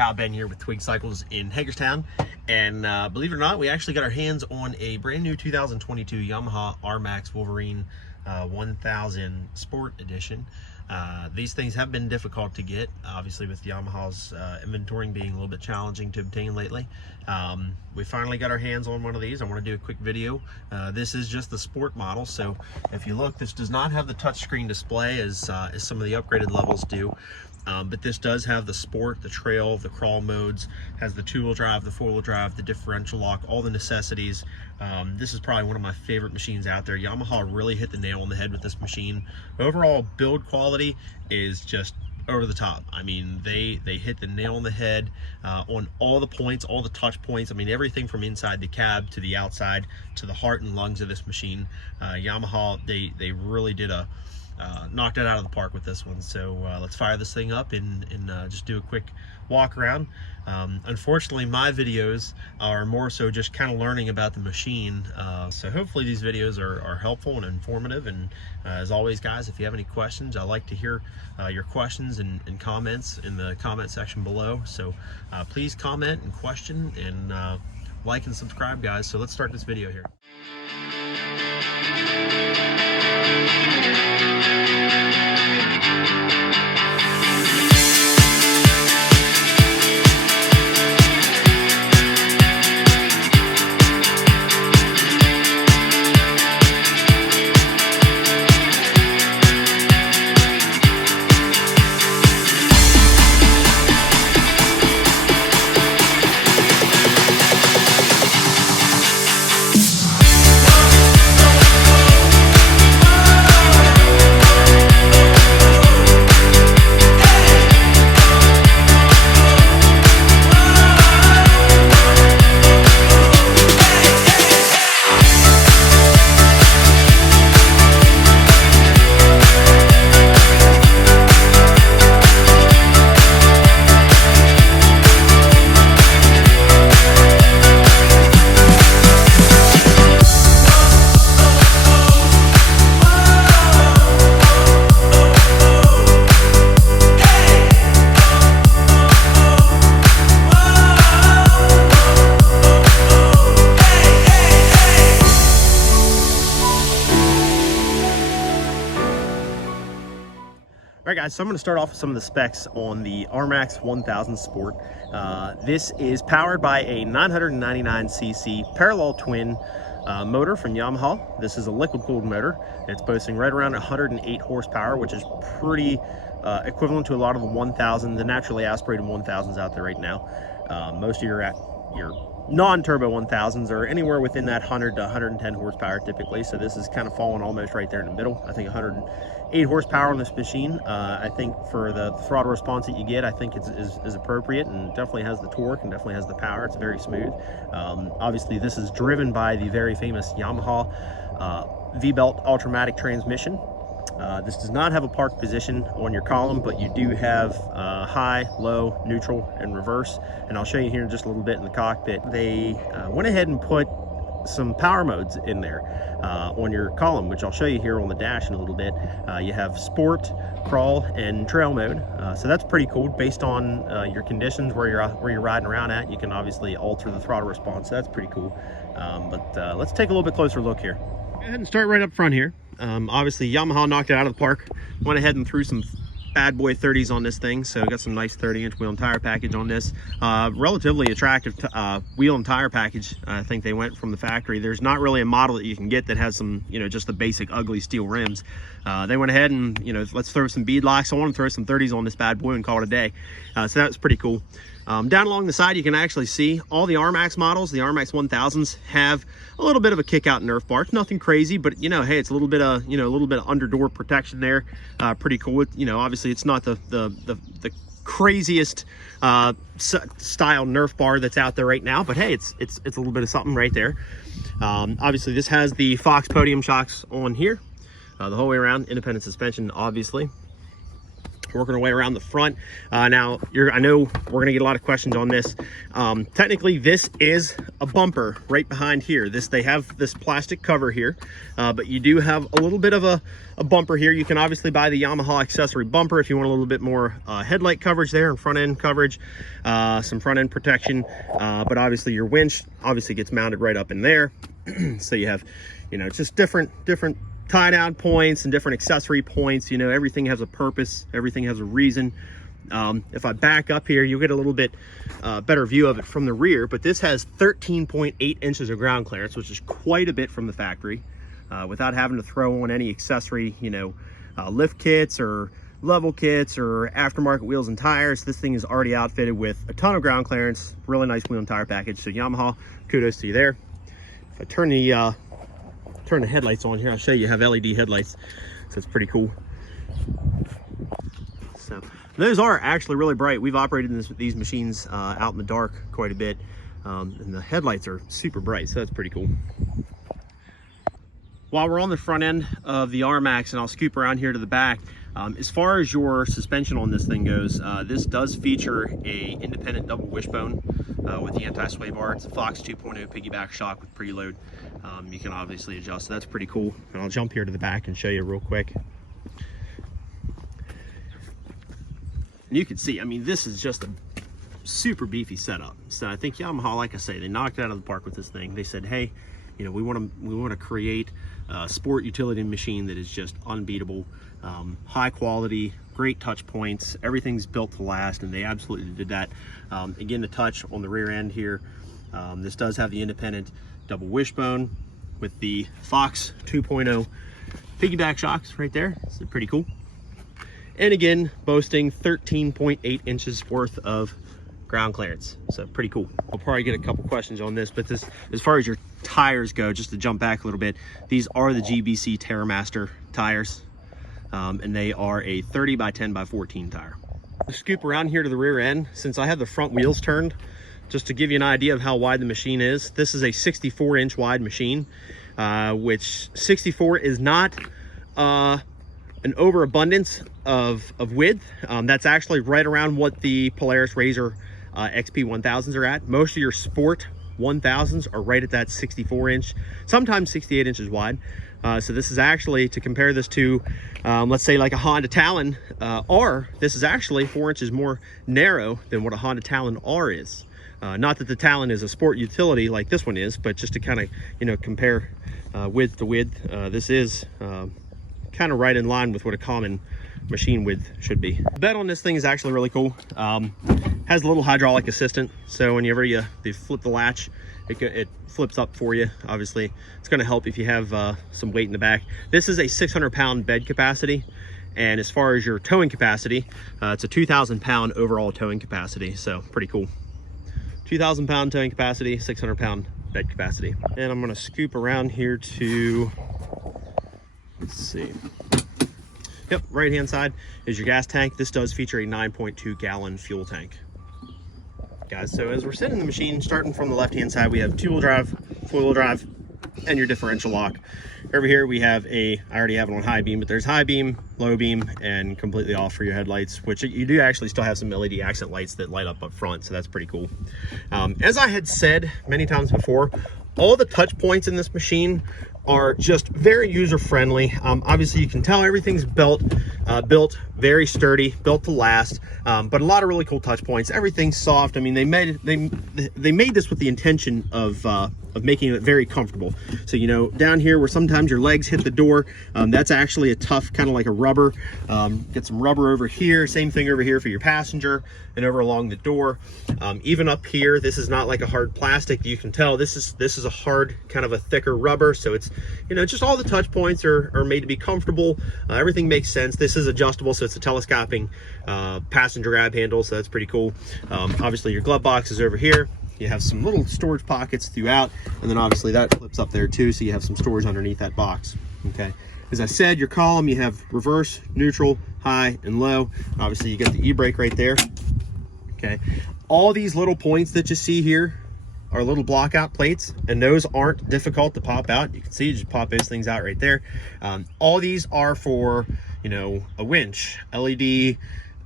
Pal Ben here with Twig Cycles in Hagerstown, and believe it or not, we actually got our hands on a brand new 2022 Yamaha RMax Wolverine 1000 Sport Edition. These things have been difficult to get, obviously with Yamaha's inventorying being a little bit challenging to obtain lately. We finally got our hands on one of these. I want to do a quick video. This is just the Sport model, so if you look, this does not have the touchscreen display as some of the upgraded levels do. But this does have the Sport, the Trail, the Crawl modes, has the two-wheel drive, the four-wheel drive, the differential lock, all the necessities. This is probably one of my favorite machines out there. Yamaha really hit the nail on the head with this machine. Overall build quality is just over the top. I mean, they hit the nail on the head on all the points, all the touch points. I mean, everything from inside the cab to the outside to the heart and lungs of this machine. Yamaha, they really did knocked it out of the park with this one. So let's fire this thing up and just do a quick walk around. Unfortunately, my videos are more so just kind of learning about the machine. So hopefully these videos are helpful and informative. And as always, guys, if you have any questions, I like to hear your questions and comments in the comment section below. So please comment and question and like and subscribe, guys. So let's start this video here. All right, guys, so I'm going to start off with some of the specs on the RMax 1000 Sport. This is powered by a 999cc parallel twin motor from Yamaha. This is a liquid-cooled motor. It's boasting right around 108 horsepower, which is pretty equivalent to a lot of the 1000, the naturally aspirated 1000s out there right now. Most of your non-turbo 1000s are anywhere within that 100 to 110 horsepower typically, so this is kind of falling almost right there in the middle. I think 108 horsepower on this machine. I think for the throttle response that you get, I think is appropriate, and definitely has the torque and definitely has the power. It's very smooth. Obviously this is driven by the very famous Yamaha V-belt Ultramatic transmission. This does not have a park position on your column, but you do have high, low, neutral, and reverse. And I'll show you here in just a little bit in the cockpit. They went ahead and put some power modes in there on your column, which I'll show you here on the dash in a little bit. You have Sport, Crawl, and Trail mode. So that's pretty cool. Based on your conditions, where you're riding around at, you can obviously alter the throttle response. So that's pretty cool. But let's take a little bit closer look here. Go ahead and start right up front here. Obviously Yamaha knocked it out of the park. Went ahead and threw some bad boy 30s on this thing, so got some nice 30-inch wheel and tire package on this. Relatively attractive wheel and tire package. I think they went from the factory. There's not really a model that you can get that has some, just the basic ugly steel rims. They went ahead and, let's throw some bead locks. I want to throw some 30s on this bad boy and call it a day. So that was pretty cool. Down along the side, you can actually see all the RMax models. The RMax 1000s have a little bit of a kick out Nerf bar. It's nothing crazy, but hey, it's a little bit of under door protection there. Pretty cool. Obviously it's not the craziest style Nerf bar that's out there right now, but hey, it's a little bit of something right there. Obviously this has the Fox podium shocks on here the whole way around, independent suspension, obviously. Working our way around the front. Now, I know we're gonna get a lot of questions on this. Technically, this is a bumper right behind here. They have this plastic cover here, but you do have a little bit of a bumper here. You can obviously buy the Yamaha accessory bumper if you want a little bit more headlight coverage there and front end coverage, some front end protection. But obviously your winch obviously gets mounted right up in there. So you have, you know, just different tie down points and different accessory points. You know, everything has a purpose, everything has a reason. If I back up here, you'll get a little bit better view of it from the rear, but this has 13.8 inches of ground clearance, which is quite a bit from the factory, without having to throw on any accessory, you know, lift kits or level kits or aftermarket wheels and tires. This thing is already outfitted with a ton of ground clearance, really nice wheel and tire package. So Yamaha, kudos to you there. If I turn the headlights on here, I'll show you have LED headlights, so it's pretty cool. So those are actually really bright. We've operated these machines out in the dark quite a bit, and the headlights are super bright, so that's pretty cool. While we're on the front end of the RMax, and I'll scoop around here to the back, as far as your suspension on this thing goes, this does feature a independent double wishbone with the anti-sway bar. It's a Fox 2.0 piggyback shock with preload. You can obviously adjust, so that's pretty cool. And I'll jump here to the back and show you real quick. And you can see, I mean, this is just a super beefy setup. So I think Yamaha, like I say, they knocked it out of the park with this thing. They said, hey, you know, we want to create a sport utility machine that is just unbeatable, high quality, great touch points. Everything's built to last, and they absolutely did that. Again, the touch on the rear end here. This does have the independent double wishbone with the Fox 2.0 piggyback shocks right there. It's pretty cool. And again, boasting 13.8 inches worth of ground clearance, so pretty cool. I'll probably get a couple questions on this, but this, as far as your tires go, just to jump back a little bit, these are the GBC TerraMaster tires, and they are a 30 by 10 by 14 tire. I'll scoop around here to the rear end. Since I have the front wheels turned, just to give you an idea of how wide the machine is, this is a 64-inch wide machine, which 64 is not an overabundance of width. That's actually right around what the Polaris RZR XP 1000s are at. Most of your sport 1000s are right at that 64-inch, sometimes 68 inches wide. So this is actually, to compare this to, let's say like a Honda Talon R, this is actually 4 inches more narrow than what a Honda Talon R is. Not that the Talon is a sport utility like this one is, but just to kind of, you know, compare width to width, this is kind of right in line with what a common machine width should be. The bed on this thing is actually really cool. Has a little hydraulic assistant, so whenever you flip the latch, it flips up for you. Obviously, it's going to help if you have some weight in the back. This is a 600-pound bed capacity, and as far as your towing capacity, it's a 2,000-pound overall towing capacity, so pretty cool. 2,000-pound towing capacity, 600-pound bed capacity. And I'm going to scoop around here to, let's see. Yep, right hand side is your gas tank. This does feature a 9.2 gallon fuel tank. Guys, so as we're sitting in the machine, starting from the left hand side, we have 2-wheel drive, 4-wheel drive, and your differential lock. Over here we have I already have it on high beam, but there's high beam, low beam, and completely off for your headlights, which you do actually still have some LED accent lights that light up front, so that's pretty cool. As I had said many times before, all the touch points in this machine are just very user-friendly. Obviously you can tell everything's built very sturdy, built to last, but a lot of really cool touch points. Everything's soft. I mean, they made this with the intention of making it very comfortable. So, you know, down here where sometimes your legs hit the door, that's actually a tough, kind of like a rubber. Get some rubber over here, same thing over here for your passenger, and over along the door. Even up here, this is not like a hard plastic. You can tell this is a hard, kind of a thicker rubber. So it's, you know, just all the touch points are made to be comfortable. Everything makes sense. This is adjustable, so it's a telescoping passenger grab handle, so that's pretty cool. Obviously your glove box is over here. You have some little storage pockets throughout, and then obviously that flips up there too, so you have some storage underneath that box. Okay, as I said, your column, you have reverse, neutral, high, and low. Obviously you get the e-brake right there. Okay, all these little points that you see here are little block out plates, and those aren't difficult to pop out. You can see, you just pop those things out right there. All these are for you know, a winch, LED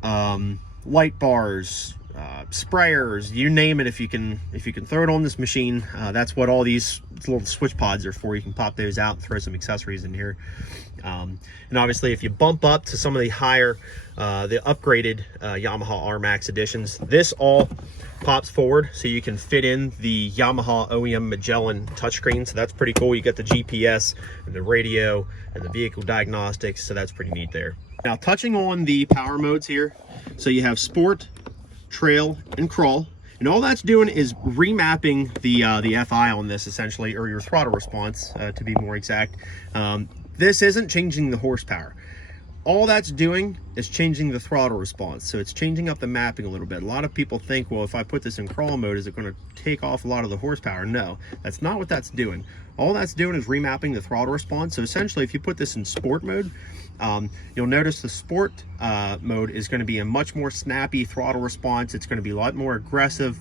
light bars, sprayers, you name it. If you can throw it on this machine, that's what all these little switch pods are for. You can pop those out and throw some accessories in here. And obviously if you bump up to some of the higher, the upgraded Yamaha RMax editions, this all pops forward, so you can fit in the Yamaha OEM Magellan touchscreen. So that's pretty cool. You get the GPS and the radio and the vehicle diagnostics, so that's pretty neat there. Now, touching on the power modes here, so you have sport, trail, and crawl, and all that's doing is remapping the FI on this, essentially, or your throttle response, to be more exact. This isn't changing the horsepower. All that's doing is changing the throttle response. So it's changing up the mapping a little bit. A lot of people think, well, if I put this in crawl mode, is it going to take off a lot of the horsepower? No, that's not what that's doing. All that's doing is remapping the throttle response. So essentially, if you put this in sport mode, you'll notice the sport mode is going to be a much more snappy throttle response. It's going to be a lot more aggressive.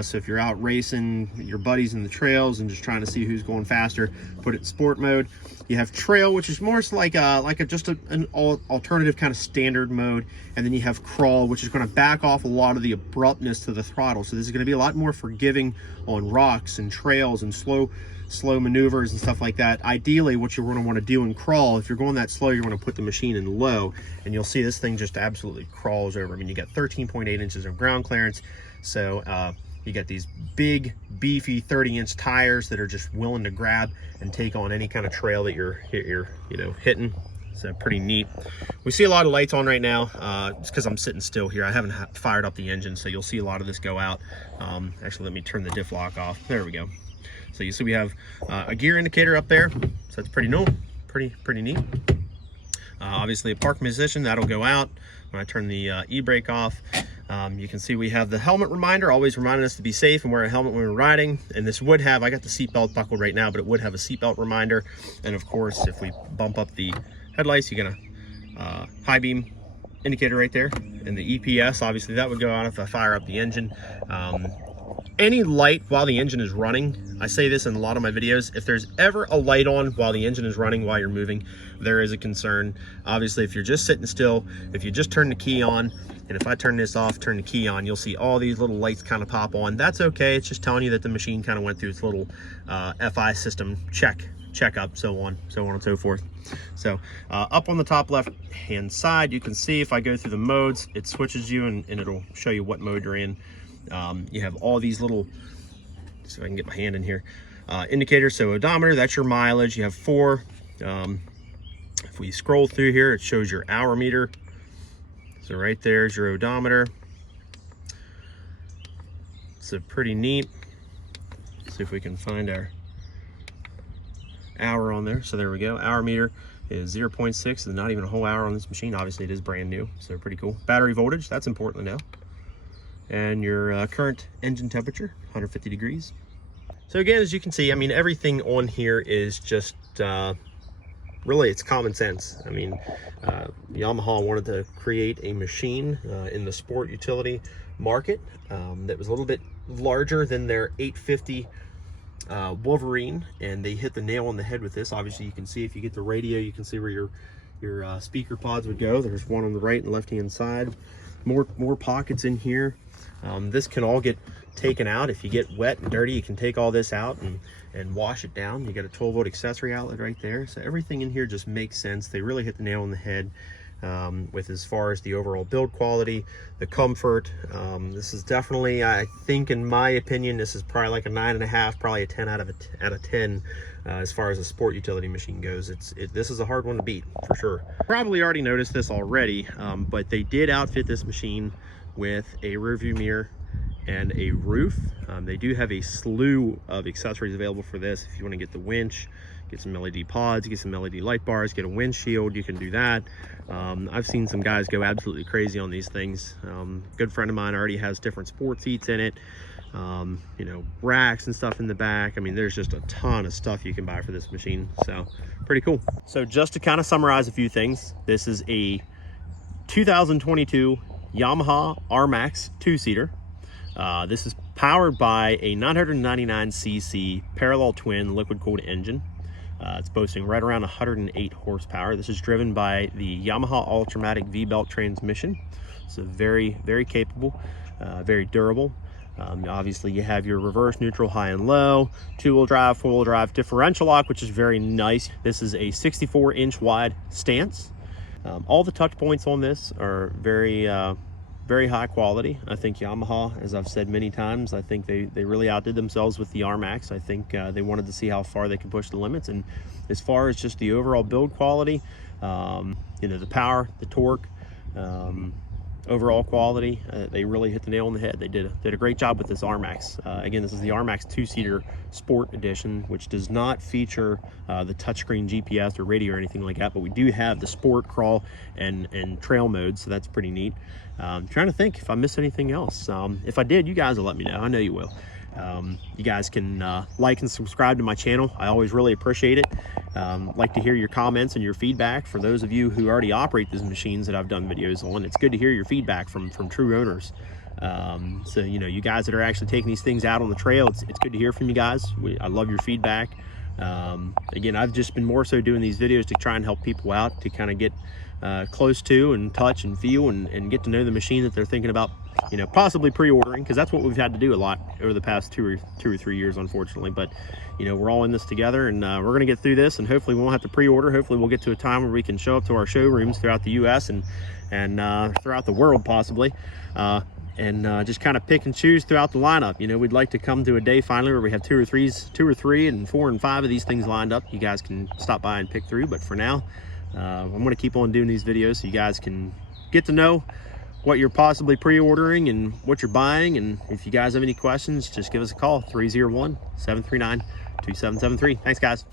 So if you're out racing your buddies in the trails and just trying to see who's going faster, put it in sport mode. You have trail, which is more like an alternative kind of standard mode, and then you have crawl, which is going to back off a lot of the abruptness to the throttle. So this is going to be a lot more forgiving on rocks and trails and slow maneuvers and stuff like that. Ideally, what you're going to want to do in crawl, if you're going that slow, you're going to put the machine in low, and you'll see this thing just absolutely crawls over. I mean, you got 13.8 inches of ground clearance, so you got these big, beefy 30-inch tires that are just willing to grab and take on any kind of trail that you're hitting. So pretty neat. We see a lot of lights on right now. It's because I'm sitting still here. I haven't fired up the engine, so you'll see a lot of this go out. Actually, let me turn the diff lock off. There we go. So you see we have a gear indicator up there. So that's pretty neat. Obviously a park position, that'll go out when I turn the e-brake off. You can see we have the helmet reminder, always reminding us to be safe and wear a helmet when we're riding. And this would have, I got the seatbelt buckled right now, but it would have a seatbelt reminder. And of course, if we bump up the headlights, you get a high beam indicator right there. And the EPS, obviously that would go out if I fire up the engine. Any light while the engine is running, I say this in a lot of my videos, if there's ever a light on while the engine is running, while you're moving, there is a concern. Obviously, if you're just sitting still, if you just turn the key on, and if I turn this off, turn the key on, you'll see all these little lights kind of pop on. That's okay. It's just telling you that the machine kind of went through its little FI system checkup, so on and so forth. So up on the top left hand side, you can see if I go through the modes, it switches you and it'll show you what mode you're in. You have all these little, see if I can get my hand in here, indicators. So odometer, that's your mileage. You have 4. If we scroll through here, it shows your hour meter. So right there's your odometer. So pretty neat. See if we can find our hour on there. So there we go. Hour meter is 0.6. So not even a whole hour on this machine. Obviously it is brand new, so pretty cool. Battery voltage, that's important to know. And your current engine temperature, 150 degrees. So again, as you can see, I mean, everything on here is just really, it's common sense. I mean, Yamaha wanted to create a machine in the sport utility market that was a little bit larger than their 850 Wolverine, and they hit the nail on the head with this. Obviously, you can see if you get the radio, you can see where your speaker pods would go. There's one on the right and left hand side. More pockets in here. This can all get taken out. If you get wet and dirty, you can take all this out and wash it down. You got a 12-volt accessory outlet right there. So everything in here just makes sense. They really hit the nail on the head with as far as the overall build quality, the comfort. This is definitely, I think in my opinion, this is probably like a 9.5, probably a 10 out of 10 as far as a sport utility machine goes. This is a hard one to beat for sure. Probably already noticed this already, but they did outfit this machine with a rear view mirror and a roof. They do have a slew of accessories available for this. If you want to get the winch, get some LED pods, get some LED light bars, get a windshield, you can do that. I've seen some guys go absolutely crazy on these things. Good friend of mine already has different sport seats in it, you know, racks and stuff in the back. I mean, there's just a ton of stuff you can buy for this machine, so pretty cool. So just to kind of summarize a few things, this is a 2022 Yamaha RMax 2-seater. This is powered by a 999cc parallel twin liquid cooled engine. It's boasting right around 108 horsepower. This is driven by the Yamaha Ultramatic V-belt transmission. So very, very capable, very durable. Obviously you have your reverse, neutral, high and low, two-wheel drive, four-wheel drive, differential lock, which is very nice. This is a 64-inch wide stance. All the touch points on this are very high quality. I think Yamaha, as I've said many times, I think they really outdid themselves with the RMax. I think they wanted to see how far they could push the limits. And as far as just the overall build quality, you know, the power, the torque, overall quality, they really hit the nail on the head. They did a great job with this RMax. Again, this is the RMax 2-seater Sport Edition, which does not feature the touchscreen GPS or radio or anything like that, but we do have the Sport, Crawl, and Trail mode, so that's pretty neat. I'm trying to think if I missed anything else. If I did, you guys will let me know. I know you will. You guys can like and subscribe to my channel. I always really appreciate it. Like to hear your comments and your feedback. For those of you who already operate these machines that I've done videos on, it's good to hear your feedback from true owners. So, you know, you guys that are actually taking these things out on the trail, it's good to hear from you guys. I love your feedback. Again, I've just been more so doing these videos to try and help people out, to kind of get close to and touch and feel and get to know the machine that they're thinking about, you know, possibly pre-ordering, because that's what we've had to do a lot over the past two or three years, unfortunately. But you know, we're all in this together, and we're going to get through this, and hopefully we won't have to pre-order. Hopefully we'll get to a time where we can show up to our showrooms throughout the US and throughout the world possibly, and just kind of pick and choose throughout the lineup. You know, we'd like to come to a day finally where we have two or three and 4 and 5 of these things lined up. You guys can stop by and pick through, but for now, I'm going to keep on doing these videos so you guys can get to know what you're possibly pre-ordering and what you're buying. And if you guys have any questions, just give us a call, 301-739-2773. Thanks, guys.